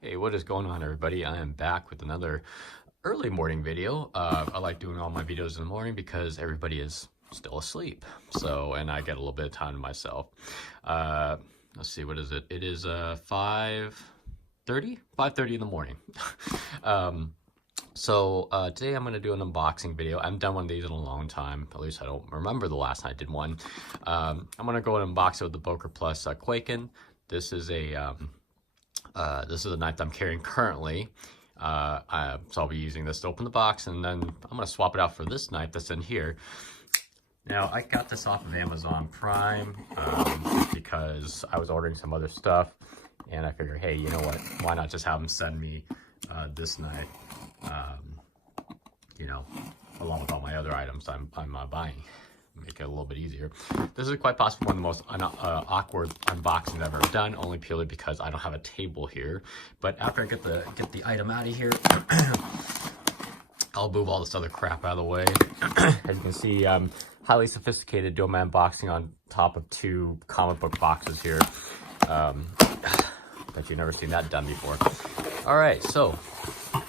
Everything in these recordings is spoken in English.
Hey, what is going on, everybody? I am back with another early morning video. I like doing all my videos in the morning because everybody is still asleep. And I get a little bit of time to myself. Uh, let's see, what is it? It is 5:30? 5:30 in the morning. Today I'm going to do an unboxing video. I haven't done one of these in a long time. At least I don't remember the last time I did one. I'm going to go and unbox it with the Boker Plus Quaken. This is a knife I'm carrying currently. So I'll be using this to open the box, and then I'm going to swap it out for this knife that's in here. Now, I got this off of Amazon Prime because I was ordering some other stuff, and I figured, hey, you know what? Why not just have them send me this knife, you know, along with all my other items I'm buying. Make it a little bit easier. This is quite possibly one of the most awkward unboxings I've ever done, only purely because I don't have a table here. But after I get the item out of here, I'll move all this other crap out of the way. As you can see, I'm highly sophisticated doing my unboxing on top of two comic book boxes here. Bet you've never seen that done before. All right, so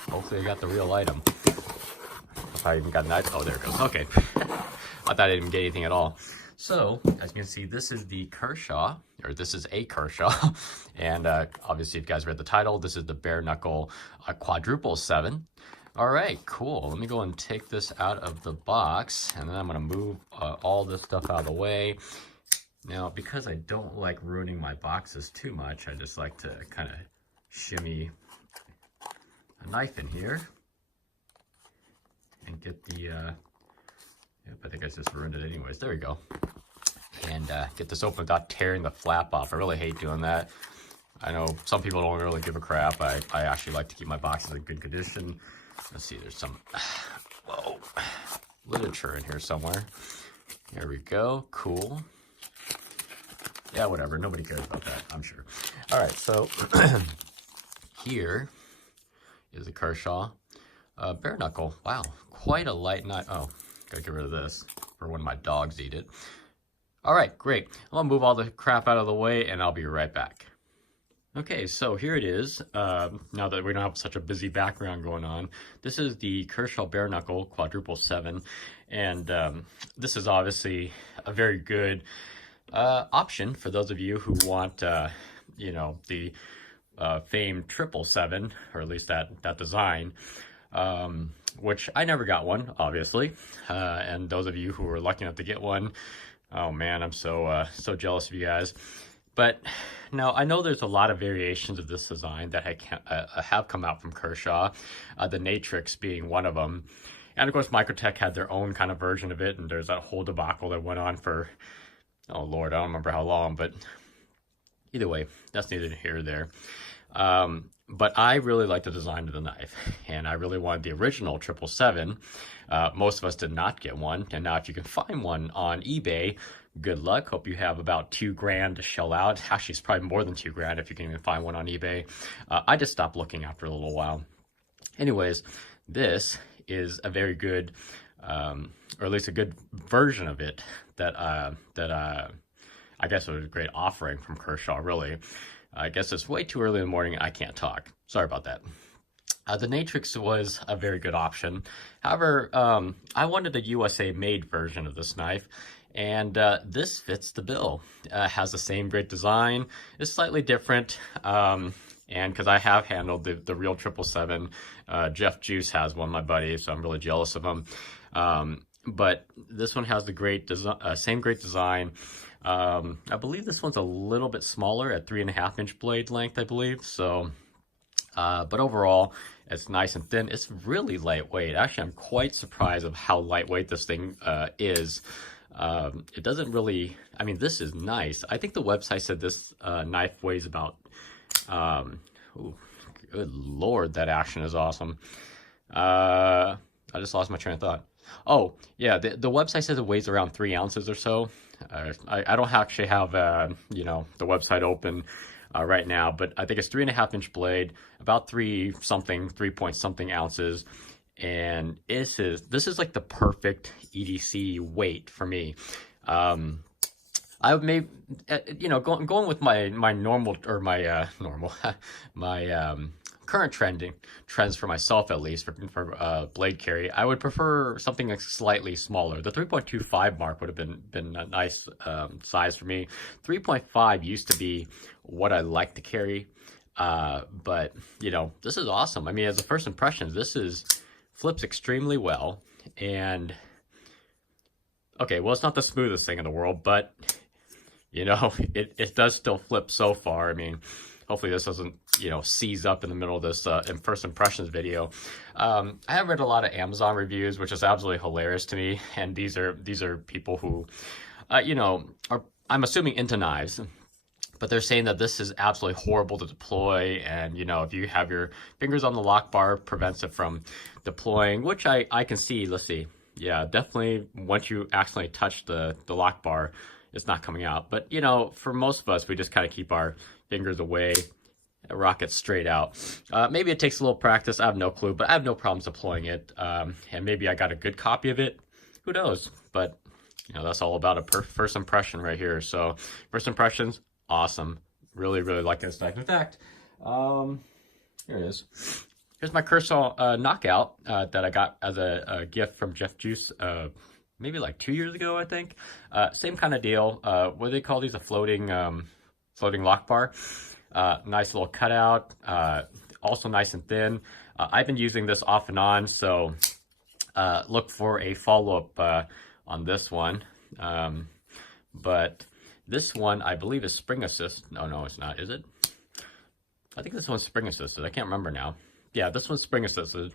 hopefully I got the real item. If I even got a knife. Oh, there it goes. Okay. I thought I didn't get anything at all. So, as you can see, this is the Kershaw, or this is a Kershaw. And obviously, if you guys read the title, this is the Barenuckle Quadruple 7. All right, cool. Let me go and take this out of the box, and then I'm going to move all this stuff out of the way. Now, because I don't like ruining my boxes too much, I just like to kind of shimmy a knife in here and get the... Yep, I think I just ruined it anyways. There we go. And get this open without tearing the flap off. I really hate doing that. I know some people don't really give a crap. I actually like to keep my boxes in good condition. Let's see, there's some literature in here somewhere. There we go. Cool. Yeah, whatever. Nobody cares about that, I'm sure. All right, so here is a Kershaw Barenuckle. Wow, quite a light knife. Oh. Gotta get rid of this for when my dogs eat it. All right, great. I'm gonna move all the crap out of the way and I'll be right back. Okay, so here it is. Now that we don't have such a busy background going on, this is the Kershaw Barenuckle Quadruple 7. And this is obviously a very good option for those of you who want, you know, the famed 777, or at least that design. Which I never got one, obviously. And those of you who were lucky enough to get one, oh man, I'm so jealous of you guys. But now I know there's a lot of variations of this design that have come out from Kershaw, the Natrix being one of them. And of course, Microtech had their own kind of version of it, and there's that whole debacle that went on for, oh Lord, I don't remember how long, but either way, that's neither here nor there. But I really like the design of the knife, and I really wanted the original 777. Most of us did not get one, and now if you can find one on eBay, good luck. Hope you have about $2,000 to shell out. Actually, it's probably more than $2,000 if you can even find one on eBay. I just stopped looking after a little while. Anyways, this is a very good, or at least a good version of it that I guess was a great offering from Kershaw, really. I guess it's way too early in the morning. I can't talk. Sorry about that. The Natrix was a very good option. However, I wanted a USA-made version of this knife, and this fits the bill. Has the same great design. It's slightly different, and because I have handled the real 777, Jeff Juice has one, my buddy, so I'm really jealous of him. But this one has the great same great design. I believe this one's a little bit smaller at 3.5-inch blade length, I believe. So, but overall, it's nice and thin. It's really lightweight. Actually, I'm quite surprised of how lightweight this thing is. It doesn't really, I mean, this is nice. I think the website said this knife weighs about, ooh, good Lord, that action is awesome. I just lost my train of thought. Oh, yeah, the website says it weighs around 3 ounces or so. I don't actually have, you know, the website open right now, but I think it's 3.5-inch blade, about 3 point something ounces. And this is like the perfect EDC weight for me. I may, going with my normal or my normal, my current trends for myself at least for blade carry, I would prefer something like slightly smaller. The 3.25 mark would have been a nice size for me. 3.5 used to be what I like to carry, but this is awesome. I mean, as a first impressions, flips extremely well, and okay, well, it's not the smoothest thing in the world, but it does still flip so far. I mean, hopefully this doesn't, seize up in the middle of this in first impressions video. I have read a lot of Amazon reviews, which is absolutely hilarious to me. And these are people who, are, I'm assuming, into knives. But they're saying that this is absolutely horrible to deploy. And, if you have your fingers on the lock bar, prevents it from deploying, which I can see. Let's see. Yeah, definitely once you accidentally touch the lock bar, it's not coming out. But, for most of us, we just kind of keep our fingers away, rock it straight out. Maybe it takes a little practice. I have no clue, but I have no problems deploying it. And maybe I got a good copy of it. Who knows? But, that's all about a first impression right here. So first impressions, awesome. Really, really like this knife. In fact, here it is. Here's my Kershaw Knockout that I got as a gift from Jeff Juice maybe like 2 years ago, I think. Same kind of deal. What do they call these? A floating lock bar. Nice little cutout. Also nice and thin. I've been using this off and on, so look for a follow-up on this one. But this one, I believe, is spring assist. No, it's not. Is it? I think this one's spring assisted. I can't remember now. Yeah, this one's spring assisted.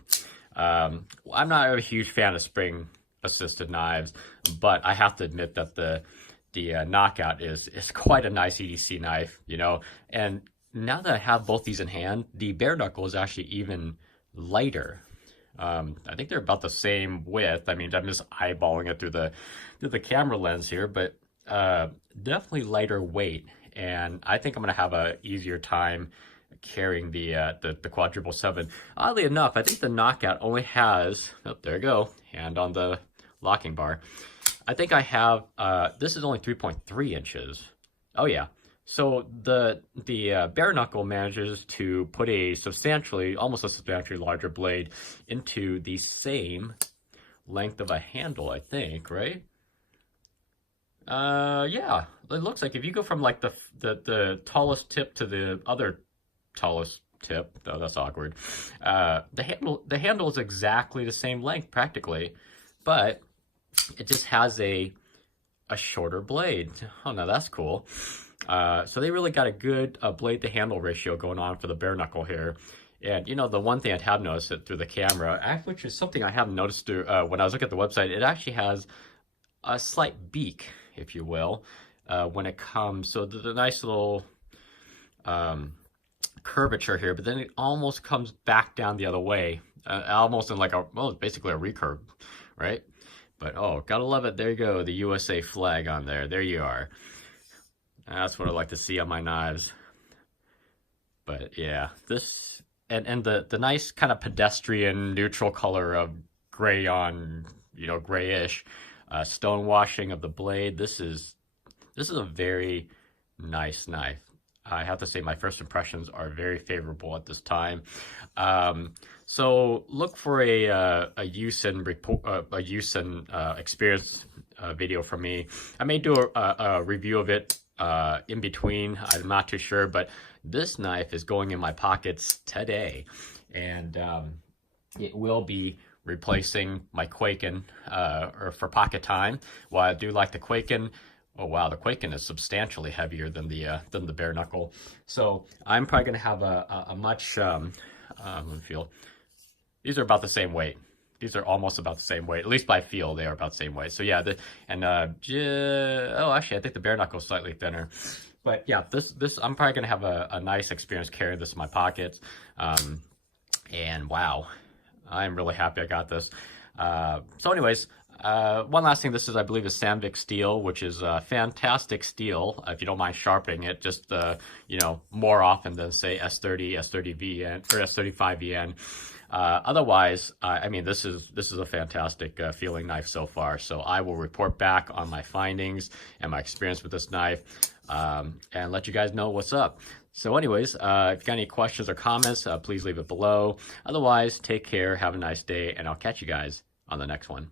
I'm not a huge fan of spring assisted knives, but I have to admit that the Knockout is quite a nice EDC knife, and now that I have both these in hand, the Barenuckle is actually even lighter. I think they're about the same width. I mean, I'm just eyeballing it through the camera lens here, but definitely lighter weight, and I think I'm gonna have a easier time carrying the quadruple 7. Oddly enough, I think the Knockout only has, oh, there you go, hand on the locking bar. I think I have, this is only 3.3 inches. Oh yeah. So the Barenuckle manages to put almost a substantially larger blade into the same length of a handle, I think, right? Yeah, it looks like if you go from like the tallest tip to the other tallest tip, though that's awkward, the handle is exactly the same length practically, but it just has a shorter blade. Oh, no, that's cool. So they really got a good blade to handle ratio going on for the Barenuckle here. And the one thing I have noticed through the camera, which is something I haven't noticed through when I was looking at the website, it actually has a slight beak, if you will, when it comes. So the nice little curvature here, but then it almost comes back down the other way, almost in like basically a recurve, right? But oh, gotta love it. There you go, the USA flag on there. There you are. That's what I like to see on my knives. But yeah, this and the nice kind of pedestrian neutral color of gray on, grayish stone washing of the blade. This is a very nice knife. I have to say my first impressions are very favorable at this time. So look for a use and experience video from me. I may do a review of it in between. I'm not too sure, but this knife is going in my pockets today, and it will be replacing my Quaken or for pocket time. While I do like the Quaken, oh wow, the Quaken is substantially heavier than the Barenuckle. So I'm probably gonna have a much let me feel. These are about the same weight. These are almost about the same weight. At least by feel, they are about the same weight. So yeah, actually, I think the Barenuckle is slightly thinner. But yeah, this I'm probably gonna have a nice experience carrying this in my pockets. And wow, I'm really happy I got this. So anyways, One last thing, this is, I believe, is Sandvik steel, which is fantastic steel. If you don't mind sharpening it, just more often than say S30, S30VN or S35VN. Otherwise, I mean, this is a fantastic feeling knife so far. So I will report back on my findings and my experience with this knife, and let you guys know what's up. So anyways, if you got any questions or comments, please leave it below. Otherwise, take care, have a nice day, and I'll catch you guys on the next one.